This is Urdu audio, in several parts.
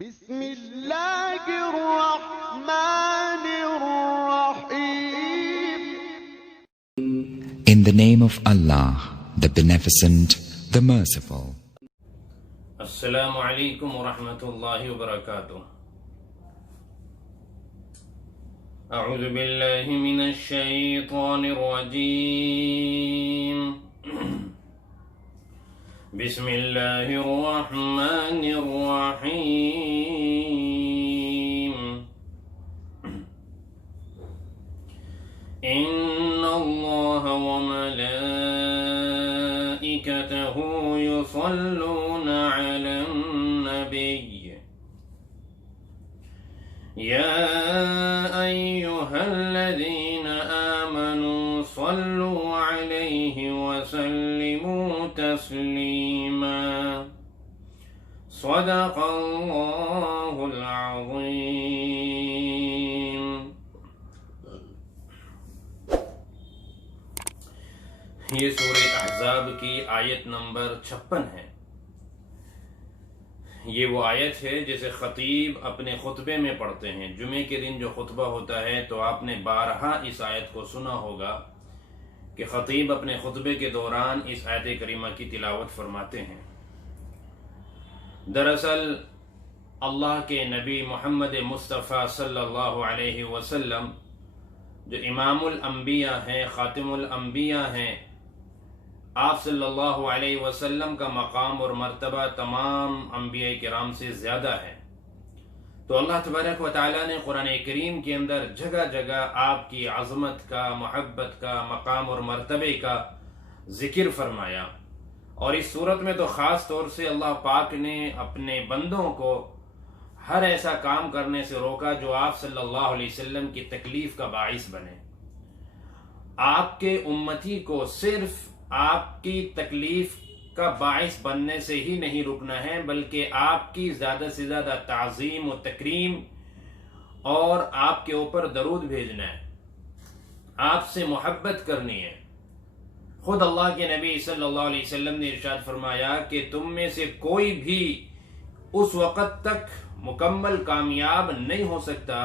بسم اللہ الرحمن الرحیم. In the name of Allah, the Beneficent, the Merciful. السلام علیکم ورحمۃ اللہ وبرکاتہ. اعوذ باللہ من الشیطان الرجیم. بسم اللہ الرحمن الرحیم. ان اللہ وملائکتہ یصلون علی النبی یا ایہا الذین آمنوا صلوا علیہ وسلموا تسلیما. صدق اللہ العظیم. یہ سورہ احزاب کی آیت نمبر 56 ہے. یہ وہ آیت ہے جسے خطیب اپنے خطبے میں پڑھتے ہیں. جمعے کے دن جو خطبہ ہوتا ہے تو آپ نے بارہا اس آیت کو سنا ہوگا کہ خطیب اپنے خطبے کے دوران اس آیت کریمہ کی تلاوت فرماتے ہیں. دراصل اللہ کے نبی محمد مصطفیٰ صلی اللہ علیہ وسلم جو امام الانبیاء ہیں، خاتم الانبیاء ہیں، آپ صلی اللہ علیہ وسلم کا مقام اور مرتبہ تمام انبیاء کرام سے زیادہ ہے. تو اللہ تبارک و تعالیٰ نے قرآن کریم کے اندر جگہ جگہ آپ کی عظمت کا، محبت کا، مقام اور مرتبے کا ذکر فرمایا. اور اس صورت میں تو خاص طور سے اللہ پاک نے اپنے بندوں کو ہر ایسا کام کرنے سے روکا جو آپ صلی اللہ علیہ وسلم کی تکلیف کا باعث بنے. آپ کے امتی کو صرف آپ کی تکلیف کا باعث بننے سے ہی نہیں رکنا ہے، بلکہ آپ کی زیادہ سے زیادہ تعظیم و تکریم اور آپ کے اوپر درود بھیجنا ہے، آپ سے محبت کرنی ہے. خود اللہ کے نبی صلی اللہ علیہ وسلم نے ارشاد فرمایا کہ تم میں سے کوئی بھی اس وقت تک مکمل کامیاب نہیں ہو سکتا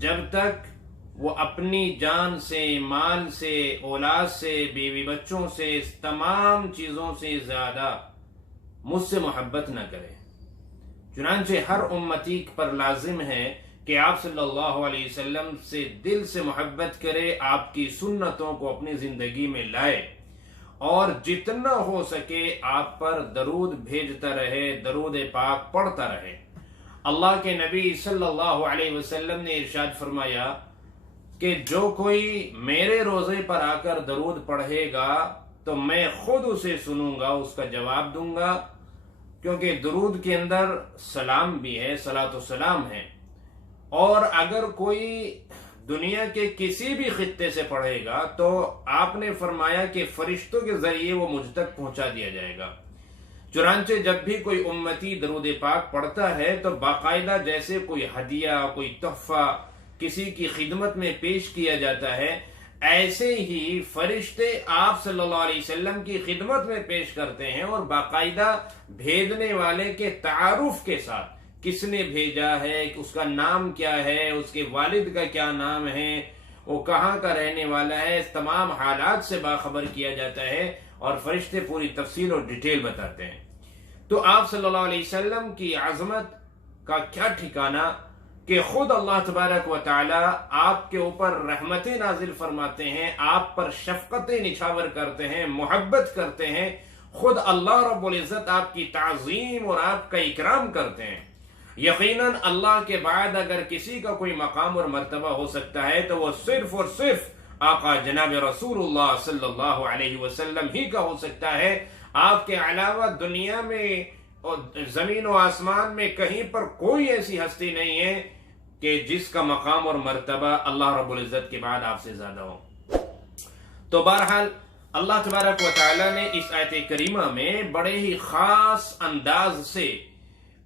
جب تک وہ اپنی جان سے، مال سے، اولاد سے، بیوی بچوں سے، تمام چیزوں سے زیادہ مجھ سے محبت نہ کرے. چنانچہ ہر امتی پر لازم ہے کہ آپ صلی اللہ علیہ وسلم سے دل سے محبت کرے، آپ کی سنتوں کو اپنی زندگی میں لائے اور جتنا ہو سکے آپ پر درود بھیجتا رہے، درود پاک پڑھتا رہے. اللہ کے نبی صلی اللہ علیہ وسلم نے ارشاد فرمایا کہ جو کوئی میرے روزے پر آ کر درود پڑھے گا تو میں خود اسے سنوں گا، اس کا جواب دوں گا، کیونکہ درود کے اندر سلام بھی ہے، صلاۃ و سلام ہے. اور اگر کوئی دنیا کے کسی بھی خطے سے پڑھے گا تو آپ نے فرمایا کہ فرشتوں کے ذریعے وہ مجھ تک پہنچا دیا جائے گا. چنانچہ جب بھی کوئی امتی درود پاک پڑھتا ہے تو باقاعدہ جیسے کوئی ہدیہ، کوئی تحفہ کسی کی خدمت میں پیش کیا جاتا ہے، ایسے ہی فرشتے آپ صلی اللہ علیہ وسلم کی خدمت میں پیش کرتے ہیں اور باقاعدہ بھیجنے والے کے تعارف کے ساتھ، کس نے بھیجا ہے، اس کا نام کیا ہے، اس کے والد کا کیا نام ہے، وہ کہاں کا رہنے والا ہے، اس تمام حالات سے باخبر کیا جاتا ہے اور فرشتے پوری تفصیل اور ڈیٹیل بتاتے ہیں. تو آپ صلی اللہ علیہ وسلم کی عظمت کا کیا ٹھکانہ کہ خود اللہ تبارک و تعالی آپ کے اوپر رحمتیں نازل فرماتے ہیں، آپ پر شفقتیں نچھاور کرتے ہیں، محبت کرتے ہیں. خود اللہ رب العزت آپ کی تعظیم اور آپ کا اکرام کرتے ہیں. یقیناً اللہ کے بعد اگر کسی کا کوئی مقام اور مرتبہ ہو سکتا ہے تو وہ صرف اور صرف آقا جناب رسول اللہ صلی اللہ علیہ وسلم ہی کا ہو سکتا ہے. آپ کے علاوہ دنیا میں اور زمین و آسمان میں کہیں پر کوئی ایسی ہستی نہیں ہے کہ جس کا مقام اور مرتبہ اللہ رب العزت کے بعد آپ سے زیادہ ہو. تو بہرحال اللہ تبارک و تعالی نے اس آیت کریمہ میں بڑے ہی خاص انداز سے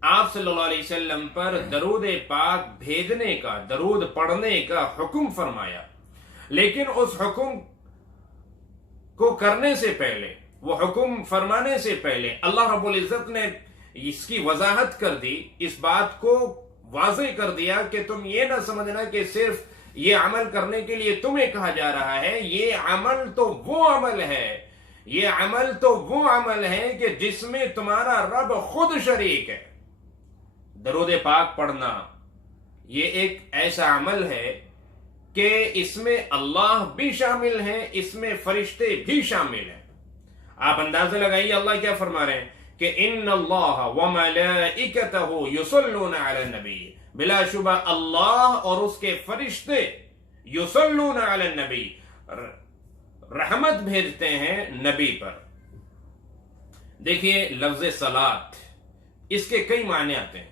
آپ صلی اللہ علیہ وسلم پر درود پاک بھیجنے کا، درود پڑھنے کا حکم فرمایا. لیکن اس حکم کو کرنے سے پہلے، وہ حکم فرمانے سے پہلے اللہ رب العزت نے اس کی وضاحت کر دی، اس بات کو واضح کر دیا کہ تم یہ نہ سمجھنا کہ صرف یہ عمل کرنے کے لیے تمہیں کہا جا رہا ہے، یہ عمل تو وہ عمل ہے، یہ عمل تو وہ عمل ہے کہ جس میں تمہارا رب خود شریک ہے۔ درود پاک پڑھنا یہ ایک ایسا عمل ہے کہ اس میں اللہ بھی شامل ہیں، اس میں فرشتے بھی شامل ہیں۔ آپ اندازہ لگائیے اللہ کیا فرما رہے ہیں کہ ان اللہ وملائکتہ یصلون علی النبی، بلا شبہ اللہ اور اس کے فرشتے یصلون علی النبی، رحمت بھیجتے ہیں نبی پر۔ دیکھیے لفظ صلاۃ، اس کے کئی معنی آتے ہیں۔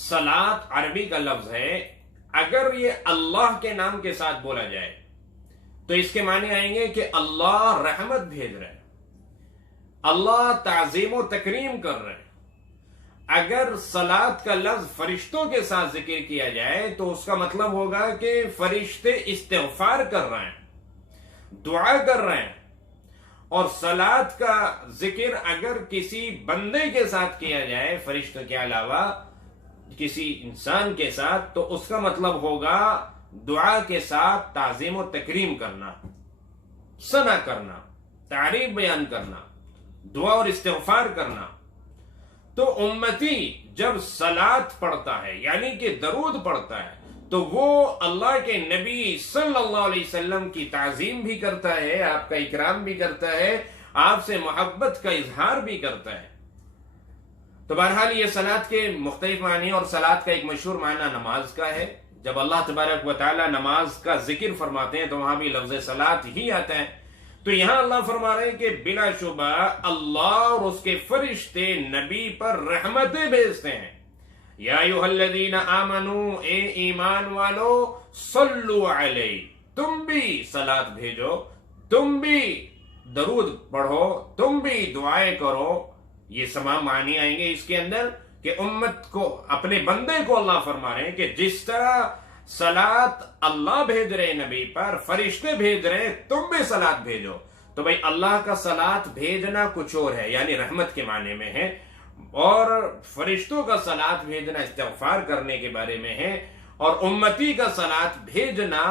صلاۃ عربی کا لفظ ہے، اگر یہ اللہ کے نام کے ساتھ بولا جائے تو اس کے معنی آئیں گے کہ اللہ رحمت بھیج رہے ہیں، اللہ تعظیم و تکریم کر رہے ہیں۔ اگر صلاۃ کا لفظ فرشتوں کے ساتھ ذکر کیا جائے تو اس کا مطلب ہوگا کہ فرشتے استغفار کر رہے ہیں، دعا کر رہے ہیں۔ اور صلاۃ کا ذکر اگر کسی بندے کے ساتھ کیا جائے فرشتوں کے علاوہ، کسی انسان کے ساتھ، تو اس کا مطلب ہوگا دعا کے ساتھ تعظیم و تکریم کرنا، ثنا کرنا، تعریف بیان کرنا، دعا اور استغفار کرنا۔ تو امتی جب صلاۃ پڑھتا ہے یعنی کہ درود پڑھتا ہے تو وہ اللہ کے نبی صلی اللہ علیہ وسلم کی تعظیم بھی کرتا ہے، آپ کا اکرام بھی کرتا ہے، آپ سے محبت کا اظہار بھی کرتا ہے۔ تو بہرحال یہ صلاۃ کے مختلف معنی، اور صلاۃ کا ایک مشہور معنی نماز کا ہے۔ جب اللہ تبارک و تعالی نماز کا ذکر فرماتے ہیں تو وہاں بھی لفظ صلاۃ ہی آتا ہے۔ تو یہاں اللہ فرما رہے ہیں کہ بلا شبہ اللہ اور اس کے فرشتے نبی پر رحمتیں بھیجتے ہیں۔ یا ایھا الذین آمنو، اے ایمان والو، صلو علیہ، تم بھی صلاۃ بھیجو، تم بھی درود پڑھو، تم بھی دعائیں کرو۔ یہ تمام معنی آئیں گے اس کے اندر کہ امت کو، اپنے بندے کو اللہ فرما رہے ہیں کہ جس طرح صلاۃ اللہ بھیج رہے نبی پر، فرشتے بھیج رہے، تم بھی صلاۃ بھیجو۔ تو بھئی اللہ کا صلاۃ بھیجنا کچھ اور ہے، یعنی رحمت کے معنی میں ہے، اور فرشتوں کا صلاۃ بھیجنا استغفار کرنے کے بارے میں ہے، اور امتی کا صلاۃ بھیجنا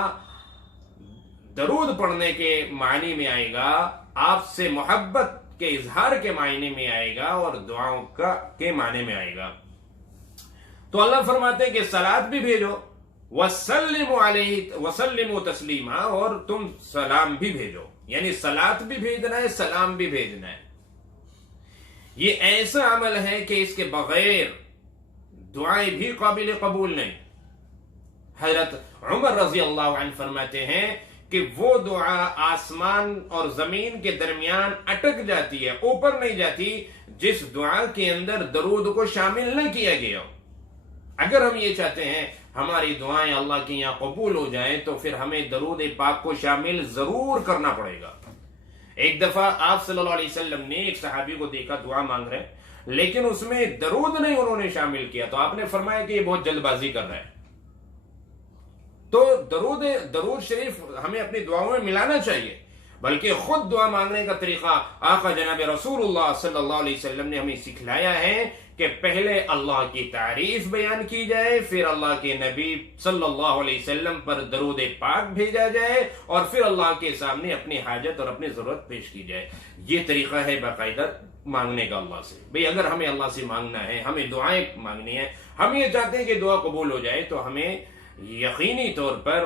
درود پڑھنے کے معنی میں آئے گا، آپ سے محبت کے اظہار کے معنی میں آئے گا، اور دعاؤں کے معنی میں آئے گا۔ تو اللہ فرماتے ہیں کہ صلاۃ بھی بھیجو، وَسَلِّمُوا عَلَيْهِ وَسَلِّمُوا تَسْلِيمًا، اور تم سلام بھی بھیجو، یعنی صلاۃ بھی بھیجنا ہے، سلام بھی بھیجنا ہے۔ یہ ایسا عمل ہے کہ اس کے بغیر دعائیں بھی قابل قبول نہیں۔ حضرت عمر رضی اللہ عنہ فرماتے ہیں کہ وہ دعا آسمان اور زمین کے درمیان اٹک جاتی ہے، اوپر نہیں جاتی، جس دعا کے اندر درود کو شامل نہ کیا گیا ہو۔ اگر ہم یہ چاہتے ہیں ہماری دعائیں اللہ کے یہاں قبول ہو جائیں تو پھر ہمیں درود پاک کو شامل ضرور کرنا پڑے گا۔ ایک دفعہ آپ صلی اللہ علیہ وسلم نے ایک صحابی کو دیکھا دعا مانگ رہے، لیکن اس میں درود نہیں انہوں نے شامل کیا، تو آپ نے فرمایا کہ یہ بہت جلد بازی کر رہا ہے۔ تو درود شریف ہمیں اپنی دعاؤں میں ملانا چاہیے، بلکہ خود دعا مانگنے کا طریقہ آقا جناب رسول اللہ صلی اللہ علیہ وسلم نے ہمیں سکھلایا ہے کہ پہلے اللہ کی تعریف بیان کی جائے، پھر اللہ کے نبی صلی اللہ علیہ وسلم پر درود پاک بھیجا جائے، اور پھر اللہ کے سامنے اپنی حاجت اور اپنی ضرورت پیش کی جائے۔ یہ طریقہ ہے باقاعدہ مانگنے کا اللہ سے۔ بھئی اگر ہمیں اللہ سے مانگنا ہے، ہمیں دعائیں مانگنی ہے، ہم یہ چاہتے ہیں کہ دعا قبول ہو جائے، تو ہمیں یقینی طور پر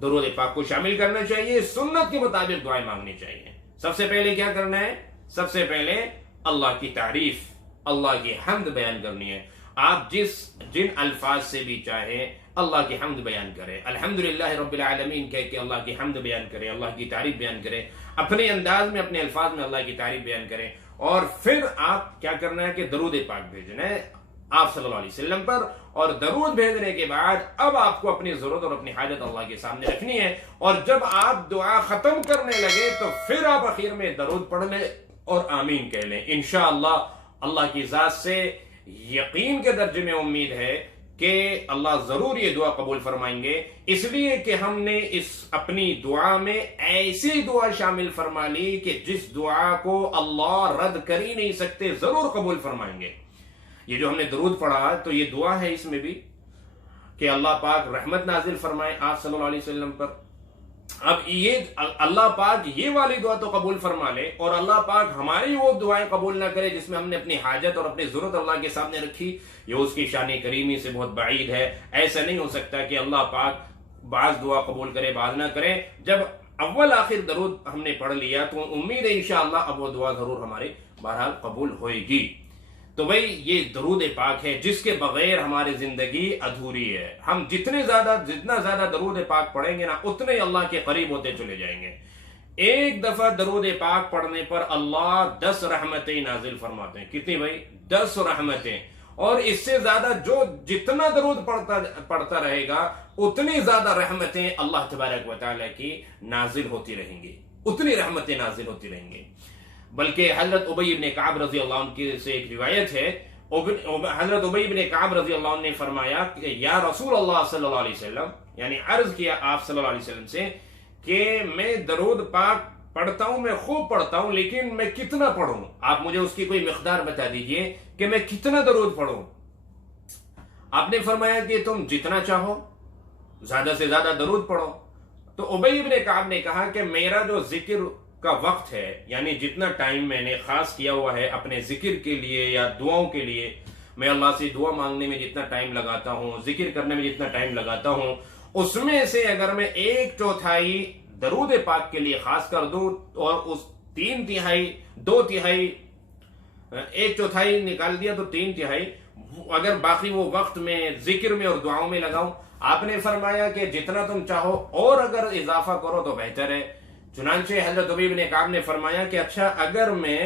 درود پاک کو شامل کرنا چاہیے، سنت کے مطابق دعائیں مانگنی چاہیے۔ سب سے پہلے کیا کرنا ہے؟ سب سے پہلے اللہ کی تعریف، اللہ کی حمد بیان کرنی ہے۔ آپ جن الفاظ سے بھی چاہیں اللہ کی حمد بیان کریں، الحمدللہ رب العالمین کہہ کے اللہ کی حمد بیان کریں، اللہ کی تعریف بیان کریں، اپنے انداز میں، اپنے الفاظ میں اللہ کی تعریف بیان کریں، اور پھر آپ کیا کرنا ہے کہ درود پاک بھیجنا ہے آپ صلی اللہ علیہ وسلم پر، اور درود بھیجنے کے بعد اب آپ کو اپنی ضرورت اور اپنی حاجت اللہ کے سامنے رکھنی ہے، اور جب آپ دعا ختم کرنے لگے تو پھر آپ اخیر میں درود پڑھ لیں اور آمین کہہ لیں۔ انشاءاللہ اللہ کی ذات سے یقین کے درجے میں امید ہے کہ اللہ ضرور یہ دعا قبول فرمائیں گے، اس لیے کہ ہم نے اس اپنی دعا میں ایسی دعا شامل فرما لی کہ جس دعا کو اللہ رد کر ہی نہیں سکتے، ضرور قبول فرمائیں گے۔ یہ جو ہم نے درود پڑھا تو یہ دعا ہے اس میں بھی کہ اللہ پاک رحمت نازل فرمائے آپ صلی اللہ علیہ وسلم پر. اب یہ اللہ پاک یہ والی دعا تو قبول فرما لے اور اللہ پاک ہماری وہ دعائیں قبول نہ کرے جس میں ہم نے اپنی حاجت اور اپنی ضرورت اللہ کے سامنے رکھی، یہ اس کی شان کریمی سے بہت بعید ہے. ایسا نہیں ہو سکتا کہ اللہ پاک بعض دعا قبول کرے بعض نہ کرے. جب اول آخر درود ہم نے پڑھ لیا تو امید ہے انشاءاللہ اب وہ دعا ضرور ہمارے بہرحال قبول ہوئے گی. تو بھئی یہ درود پاک ہے جس کے بغیر ہماری زندگی ادھوری ہے. ہم جتنا زیادہ درود پاک پڑھیں گے نا اتنے اللہ کے قریب ہوتے چلے جائیں گے. ایک دفعہ درود پاک پڑھنے پر اللہ 10 رحمتیں نازل فرماتے ہیں. کتنی بھائی؟ 10 رحمتیں. اور اس سے زیادہ جو جتنا درود پڑھتا رہے گا اتنی زیادہ رحمتیں اللہ تبارک و تعالیٰ کی نازل ہوتی رہیں گی، اتنی رحمتیں نازل ہوتی رہیں گی. بلکہ حضرت ابی بن کعب رضی اللہ عنہ کی سے ایک روایت ہے، حضرت ابی بن کعب رضی اللہ عنہ نے فرمایا کہ یا رسول اللہ صلی اللہ علیہ وسلم، یعنی عرض کیا آپ صلی اللہ علیہ وسلم سے کہ میں درود پاک پڑھتا ہوں، میں خوب پڑھتا ہوں، لیکن میں کتنا پڑھوں؟ آپ مجھے اس کی کوئی مقدار بتا دیجئے کہ میں کتنا درود پڑھوں. آپ نے فرمایا کہ تم جتنا چاہو زیادہ سے زیادہ درود پڑھو. تو ابی بن کعب نے کہا کہ میرا جو ذکر کا وقت ہے، یعنی جتنا ٹائم میں نے خاص کیا ہوا ہے اپنے ذکر کے لیے یا دعاؤں کے لیے، میں اللہ سے دعا مانگنے میں جتنا ٹائم لگاتا ہوں، ذکر کرنے میں جتنا ٹائم لگاتا ہوں، اس میں سے اگر میں 1/4 درود پاک کے لیے خاص کر دوں اور اس 3/3 2/3 1/4 نکال دیا تو 3/3 اگر باقی وہ وقت میں ذکر میں اور دعاؤں میں لگاؤں. آپ نے فرمایا کہ جتنا تم چاہو اور اگر اضافہ کرو تو بہتر ہے. چنانچہ حضرت ابی بن کعب نے فرمایا کہ اچھا اگر میں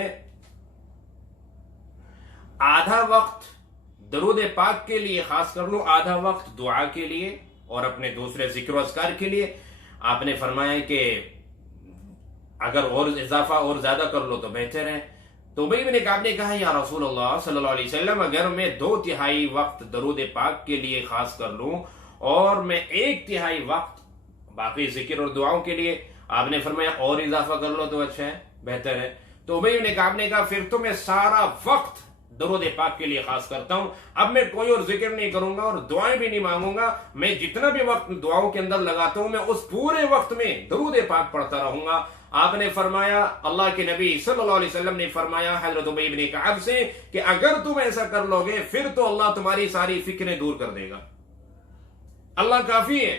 آدھا وقت درود پاک کے لیے خاص کر لوں، آدھا وقت دعا کے لیے اور اپنے دوسرے ذکر و اذکار کے لیے، آپ نے فرمایا کہ اگر اور اضافہ اور زیادہ کر لو تو بہتر ہے. تو ابی بن کعب نے کہا یا رسول اللہ صلی اللہ علیہ وسلم اگر میں 2/3 وقت درود پاک کے لیے خاص کر لوں اور میں 1/3 وقت باقی ذکر اور دعاؤں کے لیے، آپ نے فرمایا اور اضافہ کر لو تو اچھا ہے، بہتر ہے. تو ابی بن کعب نے کہا پھر تو میں سارا وقت درود پاک کے لیے خاص کرتا ہوں، اب میں کوئی اور ذکر نہیں کروں گا اور دعائیں بھی نہیں مانگوں گا، میں جتنا بھی وقت دعاؤں کے اندر لگاتا ہوں میں اس پورے وقت میں درود پاک پڑھتا رہوں گا. آپ نے فرمایا، اللہ کے نبی صلی اللہ علیہ وسلم نے فرمایا حضرت ابی بن کعب سے کہ اگر تم ایسا کر لو گے پھر تو اللہ تمہاری ساری فکریں دور کر دے گا. اللہ کافی ہے.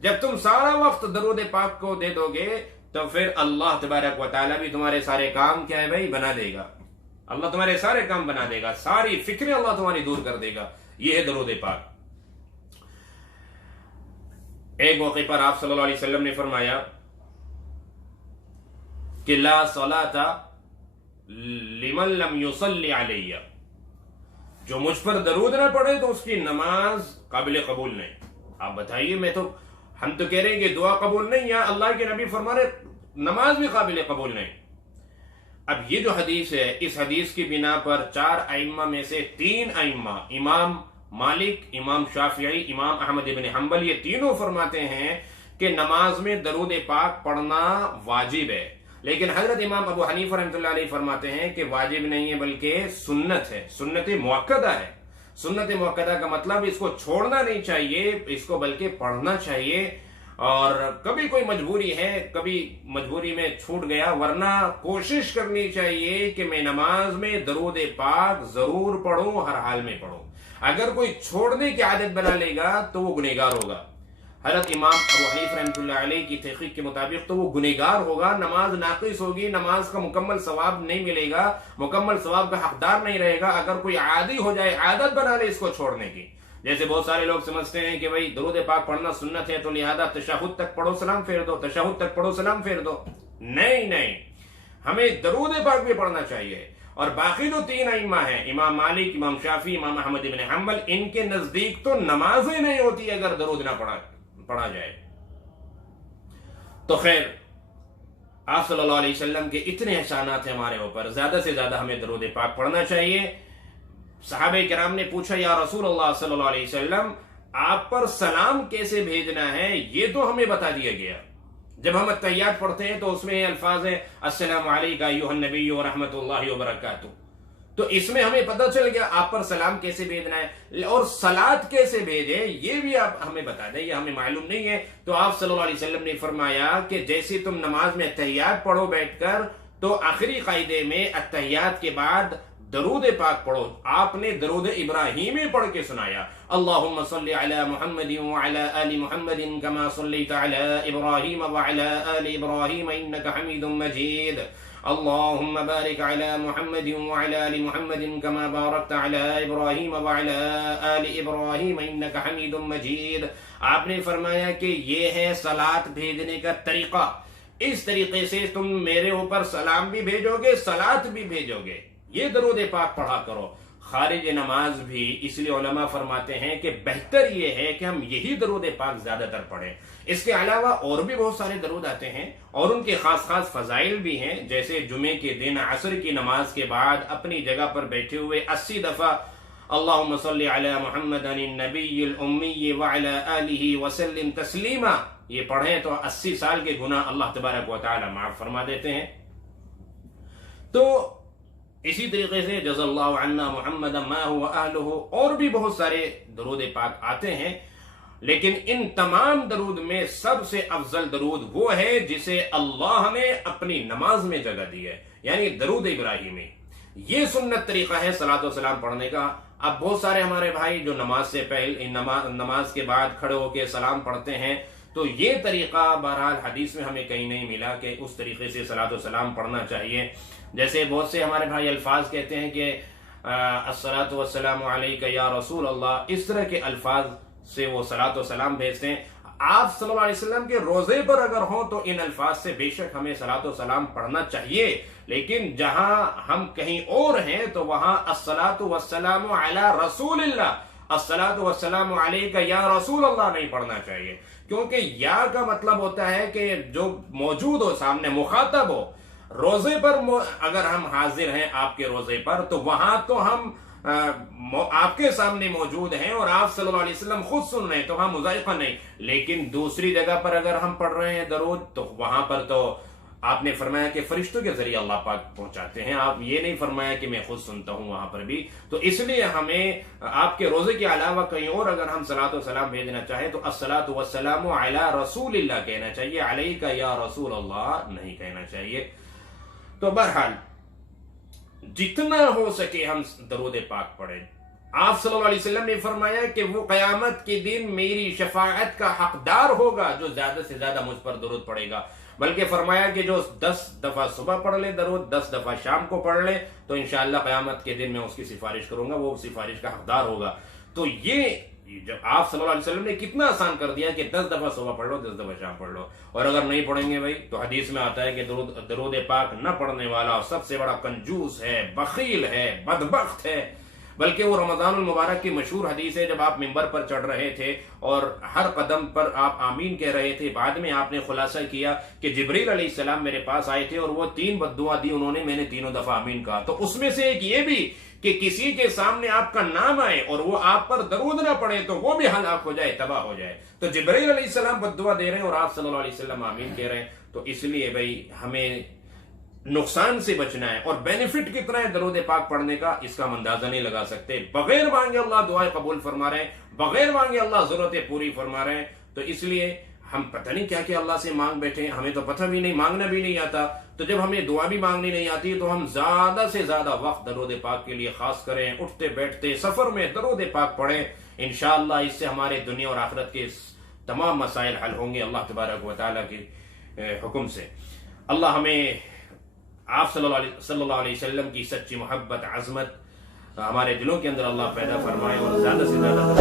جب تم سارا وقت درود پاک کو دے دو گے تو پھر اللہ تبارک و تعالیٰ بھی تمہارے سارے کام کیا ہے بھائی بنا دے گا. اللہ تمہارے سارے کام بنا دے گا، ساری فکریں اللہ تمہاری دور کر دے گا. یہ ہے درود پاک. ایک موقع پر آپ صلی اللہ علیہ وسلم نے فرمایا کہ لا صلاۃ لمن لم یصلی علی، جو مجھ پر درود نہ پڑھے تو اس کی نماز قابل قبول نہیں. آپ بتائیے، ہم تو کہہ رہے ہیں کہ دعا قبول نہیں، یا اللہ کے نبی فرما رہے نماز بھی قابل قبول نہیں. اب یہ جو حدیث ہے، اس حدیث کی بنا پر 4 ائمہ میں سے 3 ائمہ، امام مالک، امام شافعی، امام احمد بن حنبل، یہ تینوں فرماتے ہیں کہ نماز میں درود پاک پڑھنا واجب ہے. لیکن حضرت امام ابو حنیفہ رحمۃ اللہ علیہ فرماتے ہیں کہ واجب نہیں ہے بلکہ سنت ہے، سنت مؤکدہ ہے. سنت مؤکدہ کا مطلب اس کو چھوڑنا نہیں چاہیے، اس کو بلکہ پڑھنا چاہیے. اور کبھی کوئی مجبوری ہے، کبھی مجبوری میں چھوٹ گیا، ورنہ کوشش کرنی چاہیے کہ میں نماز میں درود پاک ضرور پڑھوں، ہر حال میں پڑھوں. اگر کوئی چھوڑنے کی عادت بنا لے گا تو وہ گنہگار ہوگا. حضرت امام ابو حنیفہ رحمۃ اللہ علیہ کی تحقیق کے مطابق تو وہ گنہگار ہوگا، نماز ناقص ہوگی، نماز کا مکمل ثواب نہیں ملے گا، مکمل ثواب کا حقدار نہیں رہے گا. اگر کوئی عادی ہو جائے، عادت بنا لے اس کو چھوڑنے کی، جیسے بہت سارے لوگ سمجھتے ہیں کہ بھائی درود پاک پڑھنا سنت ہے تو لہذا تشہد تک پڑھو سلام پھیر دو، تشہد تک پڑھو سلام پھیر دو. نہیں، ہمیں درود پاک بھی پڑھنا چاہیے. اور باقی جو 3 ائمہ ہیں، امام مالک، امام شافعی، امام احمد بن حنبل، ان کے نزدیک تو نماز ہی نہیں ہوتی اگر درود نہ پڑھا جائے. تو خیر، آپ صلی اللہ علیہ وسلم کے اتنے احسانات ہیں ہمارے اوپر، زیادہ سے زیادہ ہمیں درود پاک پڑھنا چاہیے. صحابہ کرام نے پوچھا یا رسول اللہ صلی اللہ علیہ وسلم آپ پر سلام کیسے بھیجنا ہے؟ یہ تو ہمیں بتا دیا گیا. جب ہم التحیات پڑھتے ہیں تو اس میں الفاظ ہیں السلام علیکم ایھا النبی ورحمۃ اللہ وبرکاتہ. تو اس میں ہمیں پتہ چل گیا آپ پر سلام کیسے بھیجنا ہے، اور صلات کیسے بھیجے یہ بھی آپ ہمیں بتا دیں، یہ ہمیں معلوم نہیں ہے۔ تو آپ صلی اللہ علیہ وسلم نے فرمایا کہ جیسے تم نماز میں اتحیات پڑھو بیٹھ کر، تو آخری قاعدے میں اتحیات کے بعد درود پاک پڑھو۔ آپ نے درود ابراہیمی پڑھ کے سنایا، اللہم صلی علی محمد وعلی آل محمد کما صلیت علی ابراہیم وعلی آل ابراہیم انک حمید مجید، اللہم بارک علی محمد وعلی آل محمد کما بارکت علی ابراہیم وعلی آل ابراہیم انک حمید مجید۔ آپ نے فرمایا کہ یہ ہے صلاۃ بھیجنے کا طریقہ، اس طریقے سے تم میرے اوپر سلام بھی بھیجو گے، صلاۃ بھی بھیجو گے، یہ درود پاک پڑھا کرو۔ خارج نماز بھی اس لیے علماء فرماتے ہیں کہ بہتر یہ ہے کہ ہم یہی درود پاک زیادہ تر پڑھیں۔ اس کے علاوہ اور بھی بہت سارے درود آتے ہیں اور ان کے خاص خاص فضائل بھی ہیں، جیسے جمعے کے دن عصر کی نماز کے بعد اپنی جگہ پر بیٹھے ہوئے 80 دفعہ اللہم صلی علی محمد النبی الامی وعلی آلہ وسلم تسلیما یہ پڑھیں تو 80 سال کے گناہ اللہ تبارک و تعالی معاف فرما دیتے ہیں۔ تو اسی طریقے سے جزا اللہ عنا محمد ما هو اہلہ، اور بھی بہت سارے درود پاک آتے ہیں، لیکن ان تمام درود میں سب سے افضل درود وہ ہے جسے اللہ نے اپنی نماز میں جگہ دی ہے، یعنی درود ابراہیمی۔ یہ سنت طریقہ ہے صلاۃ و سلام پڑھنے کا۔ اب بہت سارے ہمارے بھائی جو نماز سے پہلے نماز کے بعد کھڑے ہو کے سلام پڑھتے ہیں، تو یہ طریقہ بہرحال حدیث میں ہمیں کہیں نہیں ملا کہ اس طریقے سے صلاۃ و سلام پڑھنا چاہیے۔ جیسے بہت سے ہمارے بھائی الفاظ کہتے ہیں کہ الصلاۃ والسلام علیک یا رسول اللہ، اس طرح کے الفاظ سے وہ صلاۃ و سلام بھیجتے ہیں۔ آپ صلی اللہ علیہ وسلم کے روزے پر اگر ہوں تو ان الفاظ سے بے شک ہمیں صلاۃ و سلام پڑھنا چاہیے، لیکن جہاں ہم کہیں اور ہیں تو وہاں الصلاۃ والسلام علی رسول اللہ، الصلاۃ والسلام علیک یا رسول اللہ نہیں پڑھنا چاہیے، کیونکہ یا کا مطلب ہوتا ہے کہ جو موجود ہو، سامنے مخاطب ہو۔ روزے پر اگر ہم حاضر ہیں آپ کے روزے پر تو وہاں تو ہم آپ کے سامنے موجود ہیں اور آپ صلی اللہ علیہ وسلم خود سن رہے ہیں، تو ہم مذائقہ نہیں۔ لیکن دوسری جگہ پر اگر ہم پڑھ رہے ہیں درود تو وہاں پر تو آپ نے فرمایا کہ فرشتوں کے ذریعے اللہ پاک پہنچاتے ہیں، آپ یہ نہیں فرمایا کہ میں خود سنتا ہوں وہاں پر بھی۔ تو اس لیے ہمیں آپ کے روزے کے علاوہ کہیں اور اگر ہم صلاۃ و سلام بھیجنا چاہیں تو الصلاۃ والسلام علی رسول اللہ کہنا چاہیے، علیک یا رسول اللہ نہیں کہنا چاہیے۔ تو بہرحال جتنا ہو سکے ہم درود پاک پڑھیں۔ آپ صلی اللہ علیہ وسلم نے فرمایا کہ وہ قیامت کے دن میری شفاعت کا حقدار ہوگا جو زیادہ سے زیادہ مجھ پر درود پڑھے گا، بلکہ فرمایا کہ جو 10 دفعہ صبح پڑھ لے درود، 10 دفعہ شام کو پڑھ لے، تو انشاءاللہ قیامت کے دن میں اس کی سفارش کروں گا، وہ سفارش کا حقدار ہوگا۔ تو یہ جب آپ صلی اللہ علیہ وسلم نے کتنا آسان کر دیا کہ 10 دفعہ صبح پڑھ لو، 10 دفعہ شام پڑھ لو، اور اگر نہیں پڑھیں گے بھائی تو حدیث میں آتا ہے کہ درود پاک نہ پڑھنے والا سب سے بڑا کنجوس ہے، بخیل ہے، بدبخت ہے۔ بلکہ وہ رمضان المبارک کی مشہور حدیث ہے، جب آپ منبر پر چڑھ رہے تھے اور ہر قدم پر آپ آمین کہہ رہے تھے، بعد میں آپ نے خلاصہ کیا کہ جبریل علیہ السلام میرے پاس آئے تھے اور وہ 3 بد دعا دی انہوں نے، میں نے تینوں دفعہ آمین کہا۔ تو اس میں سے ایک یہ بھی کہ کسی کے سامنے آپ کا نام آئے اور وہ آپ پر درود نہ پڑے تو وہ بھی ہلاک ہو جائے، تباہ ہو جائے۔ تو جبریل علیہ السلام بد دعا دے رہے ہیں اور آپ صلی اللہ علیہ وسلم آمین کہہ رہے ہیں۔ تو اس لیے بھائی ہمیں نقصان سے بچنا ہے، اور بینیفٹ کتنا ہے درود پاک پڑھنے کا اس کا ہم اندازہ نہیں لگا سکتے۔ بغیر مانگے اللہ دعائیں قبول فرما رہے ہیں، بغیر مانگے اللہ ضرورتیں پوری فرما رہے ہیں۔ تو اس لیے ہم پتہ نہیں کیا کہ اللہ سے مانگ بیٹھے، ہمیں تو پتہ بھی نہیں، مانگنا بھی نہیں آتا۔ تو جب ہمیں دعا بھی مانگنی نہیں آتی تو ہم زیادہ سے زیادہ وقت درود پاک کے لیے خاص کریں، اٹھتے بیٹھتے سفر میں درود پاک پڑھیں، انشاءاللہ اس سے ہمارے دنیا اور آخرت کے تمام مسائل حل ہوں گے اللہ تبارک و تعالیٰ کے حکم سے۔ اللہ ہمیں آپ صلی اللہ علیہ وسلم کی سچی محبت، عظمت ہمارے دلوں کے اندر اللہ پیدا فرمائے اور زیادہ سے زیادہ